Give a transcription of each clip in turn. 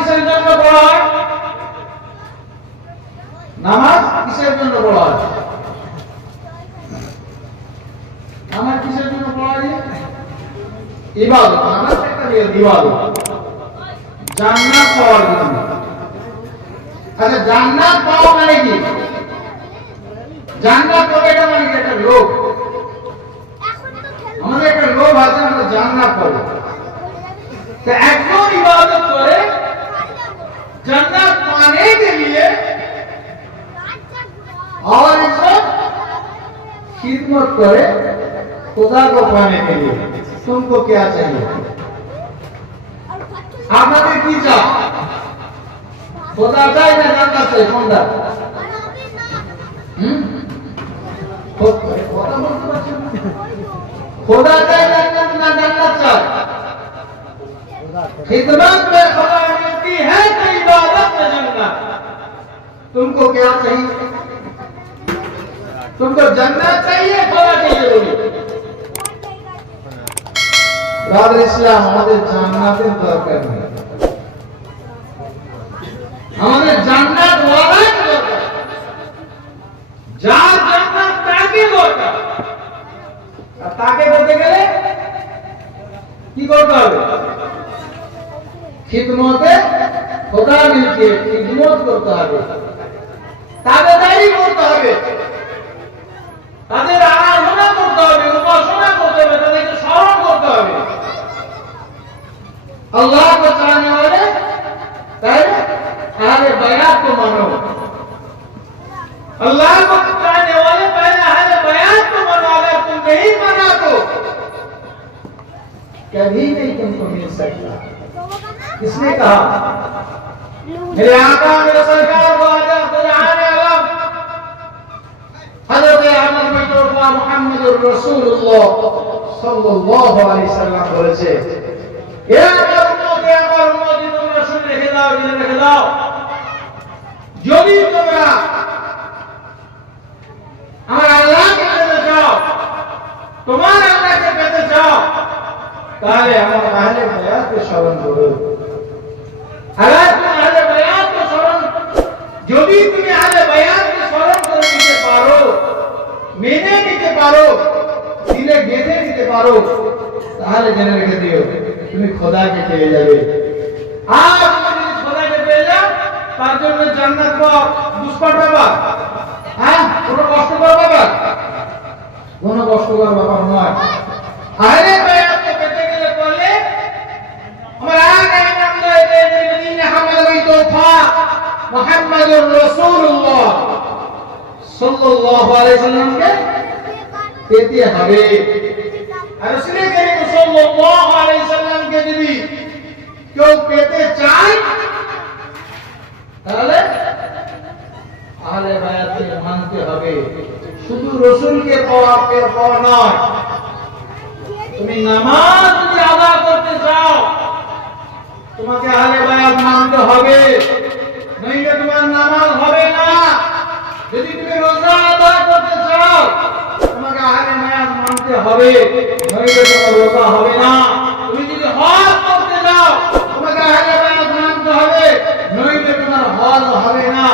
কিসের জন্য পড়া হয়? নামাজ কিসের জন্য পড়া হয়? নামাজ কিসের জন্য পড়া হয়? ইবাদত। নামাজ একটা ইবাদত, জান্নাত পাওয়ার জন্য। আচ্ছা, জান্নাত পাওয়া মানে কি? জান্নাত পাওয়া এটা মানে কি? একটা লোভ। আমাদের একটা লোভ আছে, আমরা জান্নাত পাবো। तो একজন ইবাদত করে জান্নাত पाने के लिए और सब खिदमत करे खुदा को पाने के लिए। तुमको क्या चाहिए? আপনাদের কি চাই? खुदा চাই না জান্নাত চাই? কোনটা? কথা বলতে পারছেন না? खुदा চাই না জান্নাত চাই? खिदमत में खुदा मिलती है तो इबादत में जन्नत। तुमको क्या चाहिए? तुमको जन्नत चाहिए, खुदा चाहिए? बोलिए। राज इस्लाम हमारे জান্নাতের দরকার নেই, আমাদের জান্নাত ওয়ালার দরকার। যার জান্নাত তাকে দরকার। আর তাকে বলতে গেলে কি করতে হবে? खिदमते खुदा मिलके खिदमत करते হবে, তাবেদারি করতে হবে, তাদের আরাধনা করতে হবে, উপাসনা করতে হবে, তাদেরকে স্মরণ করতে হবে। अल्लाह को चाहने वाले पहले अहले बयात को मानो। अल्लाह को चाहने वाले पहले अहले बयात को मानो। अगर तुम नहीं माना तो कभी नहीं तुमको मिल सकता। किसने कहा? मेरे आका मेरे सरकार को आने आलम हजरत अहमद बिन तौफा मुहम्मदुर रसूलुल्लाह सल्लल्लाहु अलैहि वसल्लम বলেছে, হে আমার উম্মত তোমরা শুনে রেখে দাও, জেনে রেখে দাও, যদি তোমরা আমার আল্লাহকে পেতে চাও, তোমার আল্লাহকে পেতে চাও, তাহলে আমার আহলে বায়াতকে স্মরণ করো। যদি তুমি আহলে বায়াতকে স্মরণ করে নিতে পারো, মেনে নিতে পারো, দিলে গেঁথে নিতে পারো, তাহলে জেনে রেখে দিও তুমি খোদাকে পেয়ে যাবে। আর তুমি যদি খোদাকে পেয়ে যাও, তার জন্য জান্নাত পাওয়া দুষ্কর ব্যাপার। হ্যাঁ, কোনো কষ্টকর ব্যাপার? কোনো কষ্টকর ব্যাপার নয়। আহলে বায়াতকে পেতে গেলে বলে আমার আগে নাম দিয়ে মদিনা হামলা বিন তৌফা মুহাম্মদুর রাসূলুল্লাহ সাল্লাল্লাহু আলাইহি ওয়াসাল্লামকে পেতে হবে। আর রাসূল করিম সাল্লাল্লাহু আলাইহি ওয়াসাল্লামকে যদি কেউ পেতে চায়, তাহলে আহলে বায়াতকে মানতে হবে। শুধু রাসূলকে পাওয়া নয়, তুমি নামাজ যদি আদা করতে চাও, তোমাকে আহলে বায়াত মানতে হবে, নইলে তোমার নামাজ হবে না। যদি তুমি রোজা আদা করতে চাও, তোমাকে আহলে বায়াত মানতে হবে, নইলে তোমার রোজা হবে না। তুমি যদি হজ করতে চাও, তোমাকে আহলে বায়াত মানতে হবে, নইলে তোমার হজ হবে না।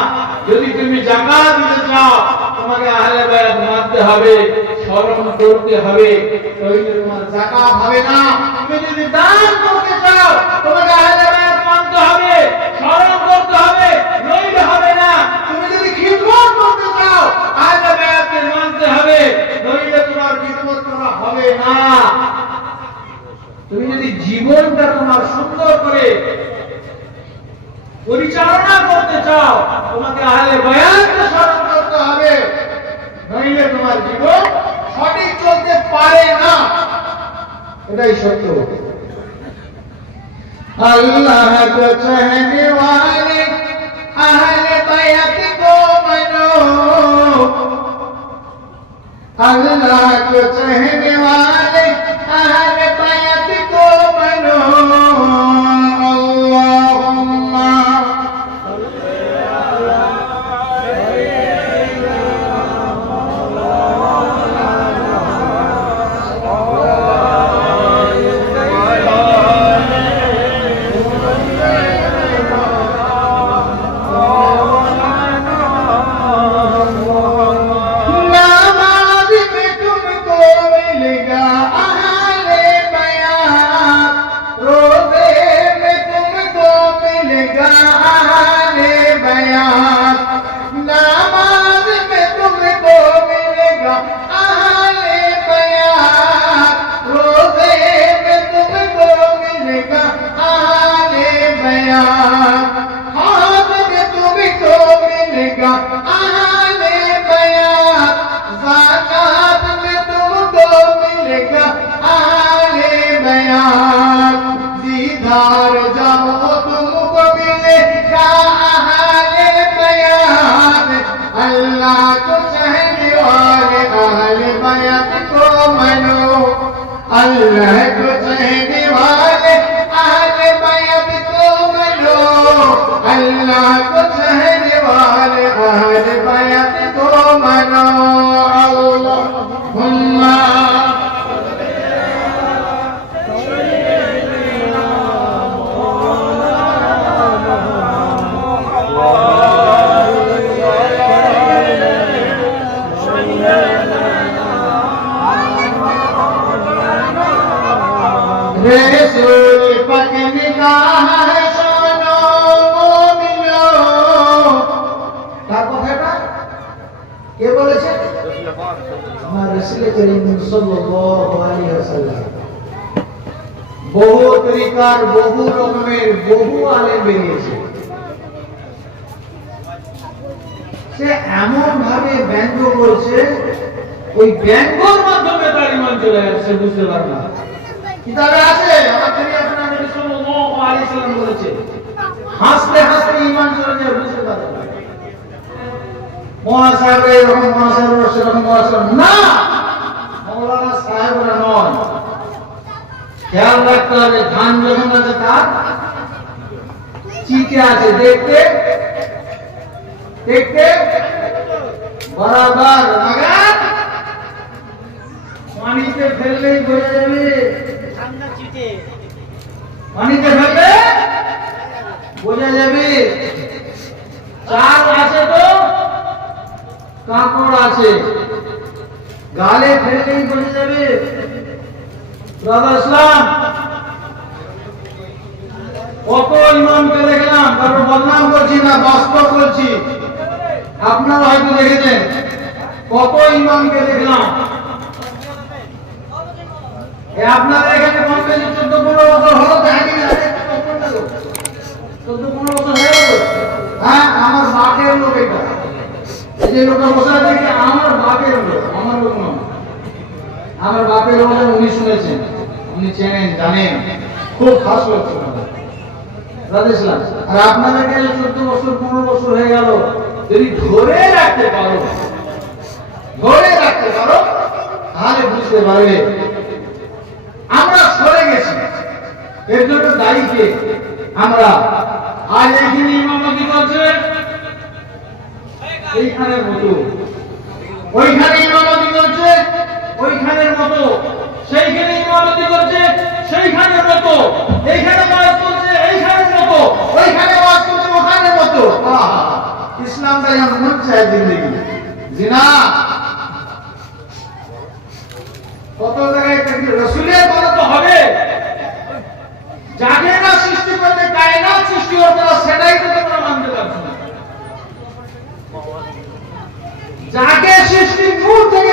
যদি তুমি যাকাত দিতে চাও, তোমাকে আহলে বায়াত মানতে হবে, স্মরণ করতে হবে, নইলে তোমার যাকাত হবে না। তুমি যদি দান করতে চাও, তোমাকে আহলে বায়াত মানতে হবে, স্মরণ করতে হবে, নইলে হবে না। তুমি যদি খিদমত করতে চাও, আহলে বায়াতকে মানতে হবে, নইলে তোমার খিদমত করা হবে না। তুমি যদি জীবনটা তোমার সুন্দর করে পরিচালনা করতে চাও, তোমাকে আহলে বায়াতকে স্মরণ করতে হবে, নইলে তোমার জীবন সঠিক চলতে পারে না। এটাই সত্য। अल्लाह को चाहने वाले अहले बैत को मानो, अल्लाह को चाहने वाले अहले बैत को मानो। अल्लाहुम्मा রাসূল করিম সাল্লাল্লাহু আলাইহি ওয়াসাল্লাম। বহু তরিকার, বহু রকমের, বহু আলেম বেরিয়েছে। সে এমন ভাবে ব্যঙ্গ করছে, ওই ব্যঙ্গর মাধ্যমে তার ঈমান চলে যাচ্ছে, বুঝতে পারে না। কিতাবে আছে, আমার নবী আপনার নবী সাল্লাল্লাহু আলাইহি ওয়াসাল্লাম বলেছে, হাসতে হাসতে ঈমান চলে যায়, বুঝতে পারে না। মহাসাহেবরা এরকম, মহাসাহেবরা সেরকম, মহাসাহেব না, মৌলানা সাহেবরা নয়। খেয়াল রাখতে হবে, ধান যখন আছে তার চিকে আছে, দেখতে দেখতে বরাবর, মगर পানিতে ফেললেই বোঝা যাবে, পানিতে ফেললে বোঝা যাবে। চাল আছে তো কাঁকড় আছে, গালে ফেললেই বোঝা যাবে। ইসলাম কত ইমামকে দেখলাম, তারপর বদনাম করছি না, বাস্তব বলছি, আপনারা হয়তো দেখেছেন, কত ইমামকে দেখলাম। আপনারা এখানে কম বেশি 14-15 বছর হলো, দেখেনি? 14-15 বছর হয়ে গেল। হ্যাঁ, আমার বাপের লোক এটা, এই যে লোকটা বসে আছে, আমার বাপের লোক, আমার লোক নয়। আমার বাপের লোক, উনি শুনেছেন, উনি চেনেন, জানেন, খুব খাস লোক রাদিয়াল্লাহু। আর আপনাদেরকে 14 বছর 15 বছর হয়ে গেল, যদি ধরে রাখতে পারো, ধরে রাখতে পারো, তাহলে বুঝতে পারবে আমরা সরে গেছি। এর জন্য দায়ী কে? আমরা। আজ এইখানে ইমামতি করছে, এইখানের মতো, ওইখানে ইমামতি করছে ওইখানের মতো, সেইখানে ইমামতি করছে সেইখানের মতো, এইখানে ওয়াজ করছে এইখানের মতো, ওইখানে ওয়াজ করছে ওখানের মতো। ইসলাম का यह मन है जिंदगी জিনা। কত জায়গায় তাকে রাসূলের বলা তো হবে, যাকে না সৃষ্টি করতে কায়নাত সৃষ্টি করতে, সেটাই তো তোমরা মানতে পারছো না। যাকে সৃষ্টি নূর থেকে